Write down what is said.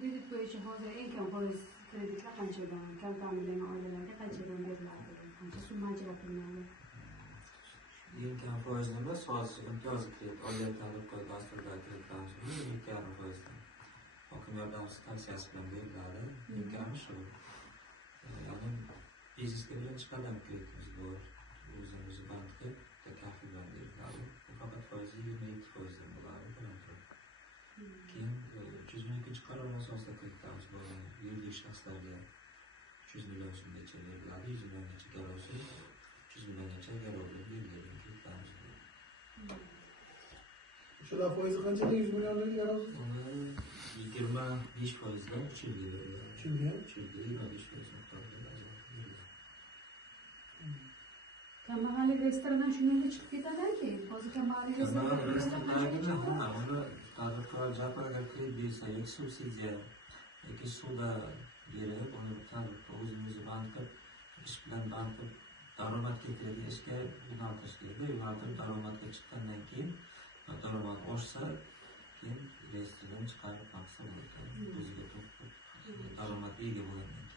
Kredit bo'yicha hozir eng kam foiz kreditlar qanchadan, kam ta'minlangan oilalarga qanchadan beriladi? Qancha summa ajratiladi? Eng kam foiz emas, hozir imtiyozli kredit, oilaviy tadbirkor dasturidagi kreditlar 2,5%. Hokim yordamchisi tavsiyasi bilan beriladi. Eng kami shu. Ya'ni biznesga birinchi qadam kreditimiz bor. O'zimizni bankda kafil bilan beriladi. Faqat foizi 22% bo'ladi. Keyin 300 qaror asosida kreditlarimiz bor. Yuridik shaxslarga 300 million so'mgacha beriladi. 100 milliongacha garovsiz, 300 milliongacha garovli berilgan kreditlarimiz bor. Shular foizi qanchadan 100 millionlik garovsiz? 25%dan 3 yilga beriladi. 3 yilga? 3 yilga 25% miqdorida beriladi. Kambag'allik restorandan shunday chiqib ketadi-ki, hozir kambag'allik restoranlarga uni tadbirkor agar kredit bersa, yoki subsidiya yoki suvda berib, uni tadbirkor o'zimizni bankda ish bilan bankda daromad keltiradigan ishga yo'naltirish kerak. Yo'naltirib daromadga chiqqandan keyin daromad oshsa, keyin restorandan chiqarib maqsad bo'ladi. O'ziga to'g'ri daromadga ega bo'lgandan